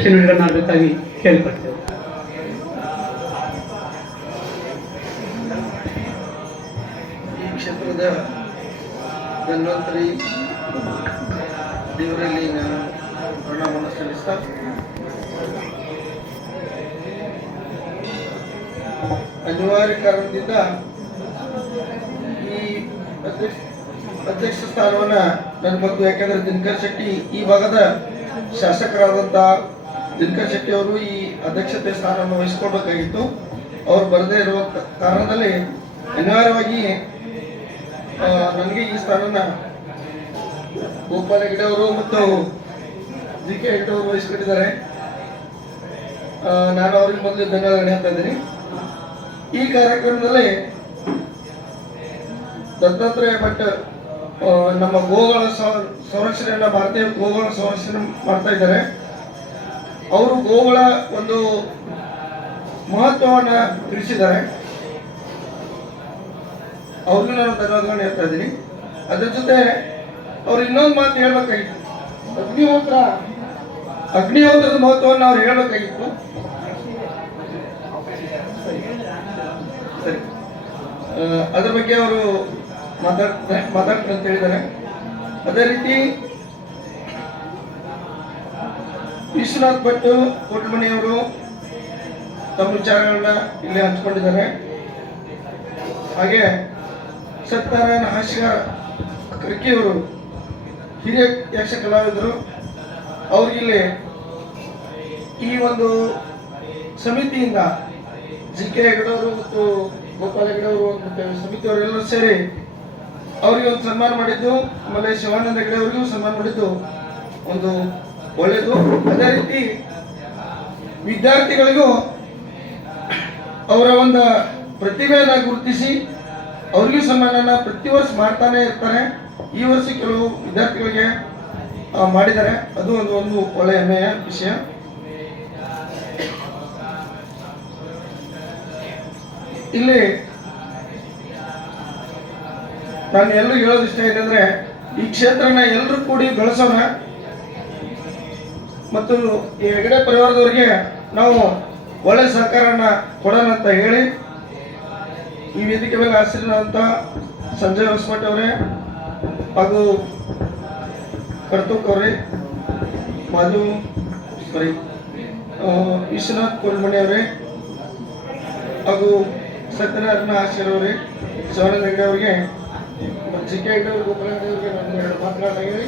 ಮಾಡಬೇಕಾಗಿ ಕೇಳಿಕೊಳ್ತೇವೆ. ಈ ಕ್ಷೇತ್ರದ ಧನ್ವಂತರಿ ದೇವರಲ್ಲಿ ನಾನು ಪ್ರಣಾಮವನ್ನು ಸಲ್ಲಿಸ್ತಾ ಅನಿವಾರ್ಯ ಕಾರಣದಿಂದ ಈ ಅಧ್ಯಕ್ಷ ಸ್ಥಾನವನ್ನು ನನ್ನ ಬಂದು, ಯಾಕೆಂದರೆ ದಿನಕರ್ ಶೆಟ್ಟಿ ಈ ಭಾಗದ ಶಾಸಕರಾದಂಥ ದಿನಕರ್ ಶೆಟ್ಟಿ ಅವರು ಈ ಅಧ್ಯಕ್ಷತೆ ಸ್ಥಾನವನ್ನು ವಹಿಸ್ಕೊಳ್ಬೇಕಾಗಿತ್ತು. ಅವರು ಬರದೇ ಇರುವ ಕಾರಣದಲ್ಲಿ ಅನಿವಾರ್ಯವಾಗಿ ನನಗೆ ಈ ಸ್ಥಾನನ ಗೋಪಾಲ ಹೆಗಡೆ ಅವರು ಮತ್ತು ಜಿ.ಕೆ. ಹೆಗಡೆ ಅವರು ವಹಿಸ್ಕೊಂಡಿದ್ದಾರೆ. ನಾನು ಅವ್ರಿಗೆ ಮೊದಲು ಧನ್ಯವಾದ ಹೇಳ್ತಾ ಇದ್ದೀನಿ. ಈ ಕಾರ್ಯಕ್ರಮದಲ್ಲಿ ದತ್ತಾತ್ರೇಯ ಭಟ್ ನಮ್ಮ ಗೋಗಳ ಸಂರಕ್ಷಣೆಯನ್ನ, ಭಾರತೀಯ ಗೋಗಳ ಸಂರಕ್ಷಣೆ ಮಾಡ್ತಾ ಇದ್ದಾರೆ. ಅವರು ಗೋಗಳ ಒಂದು ಮಹತ್ವವನ್ನು ತಿಳಿಸಿದ್ದಾರೆ. ಅವ್ರಿಗೂ ನಾನು ಧನ್ಯವಾದಗಳನ್ನು ಹೇಳ್ತಾ ಇದ್ದೀನಿ. ಅದ್ರ ಜೊತೆ ಅವ್ರು ಇನ್ನೊಂದು ಮಾತು ಹೇಳ್ಬೇಕಾಗಿತ್ತು. ಅಗ್ನಿಹೋತ್ರದ ಮಹತ್ವವನ್ನು ಅವ್ರು ಹೇಳ್ಬೇಕಾಗಿತ್ತು. ಸರಿ, ಅದ್ರ ಬಗ್ಗೆ ಅವರು ಮಾತಾಡ್ತಾರೆ ಅಂತ ಹೇಳಿದ್ದಾರೆ. ಅದೇ ರೀತಿ ವಿಶ್ವನಾಥ್ ಭಟ್ ಕೋಟಮಣಿಯವರು ತಮ್ಮ ವಿಚಾರಗಳನ್ನ ಇಲ್ಲಿ ಹಂಚಿಕೊಂಡಿದ್ದಾರೆ. ಹಾಗೆ ಸತ್ಯನಾರಾಯಣ ಹಾಸ್ಯಗಾರ ಕರ್ಕಿಯವರು ಹಿರಿಯ ಯಕ್ಷ ಕಲಾವಿದರು. ಅವ್ರಿಗಿಲ್ಲಿ ಈ ಒಂದು ಸಮಿತಿಯಿಂದ ಜಿ.ಕೆ. ಹೆಗಡೆ ಅವರು ಮತ್ತು ಗೋಪಾಲ ಹೆಗಡೆ ಅವರು ಮತ್ತು ಸಮಿತಿಯವರೆಲ್ಲರೂ ಸೇರಿ ಅವರಿಗೆ ಒಂದು ಸನ್ಮಾನ ಮಾಡಿದ್ದು, ಆಮೇಲೆ ಶಿವಾನಂದ ಹೆಗಡೆ ಅವರಿಗೂ ಸನ್ಮಾನ ಮಾಡಿದ್ದು ಒಂದು ಒಳ್ಳೆಯದು. ಅದೇ ರೀತಿ ವಿದ್ಯಾರ್ಥಿಗಳಿಗೂ ಅವರ ಒಂದು ಪ್ರತಿಭೆಯನ್ನು ಗುರುತಿಸಿ ಅವ್ರಿಗೂ ಸನ್ಮಾನನ ಪ್ರತಿ ವರ್ಷ ಮಾಡ್ತಾನೆ ಇರ್ತಾರೆ. ಈ ವರ್ಷ ಕೆಲವು ವಿದ್ಯಾರ್ಥಿಗಳಿಗೆ ಮಾಡಿದ್ದಾರೆ. ಅದು ಒಂದು ಒಳ್ಳೆಯ ಹೆಮ್ಮೆಯ ವಿಷಯ. ಇಲ್ಲಿ ನಾನು ಎಲ್ಲರೂ ಹೇಳೋದು ಇಷ್ಟ ಏನಂದ್ರೆ, ಈ ಕ್ಷೇತ್ರನ ಎಲ್ಲರೂ ಕೂಡಿ ಬೆಳೆಸೋಣ ಮತ್ತು ಈ ಹೆಗಡೆ ಪರಿವಾರದವರಿಗೆ ನಾವು ಒಳ್ಳೆ ಸಹಕಾರನ ಕೊಡೋಣ ಅಂತ ಹೇಳಿ, ಈ ವೇದಿಕೆ ಮೇಲೆ ಹಾಸಿರುವಂತ ಸಂಜಯ್ ಹೊಸಮಠ ಅವರೇ ಹಾಗೂ ಕರ್ತೂಕ್ ಅವರೇ, ವಿಶ್ವನಾಥ್ ಕೋಲ್ಮಣಿ ಅವರೇ ಹಾಗೂ ಸತ್ಯನಾರಾಯಣ ಹಾಸ್ಯರ್ ಅವರೇ, ಶಿವಾನಂದ ಹೆಗಡೆ ಅವರಿಗೆ, ಜಿ.ಕೆ. ಹೆಗಡೆ ಅವರು, ಗೋಪಾಲ ಹೆಗಡೆ ಅವರಿಗೆ ನಾನು ಎರಡು ಮಾತುಗಳನ್ನ ಹೇಳಿ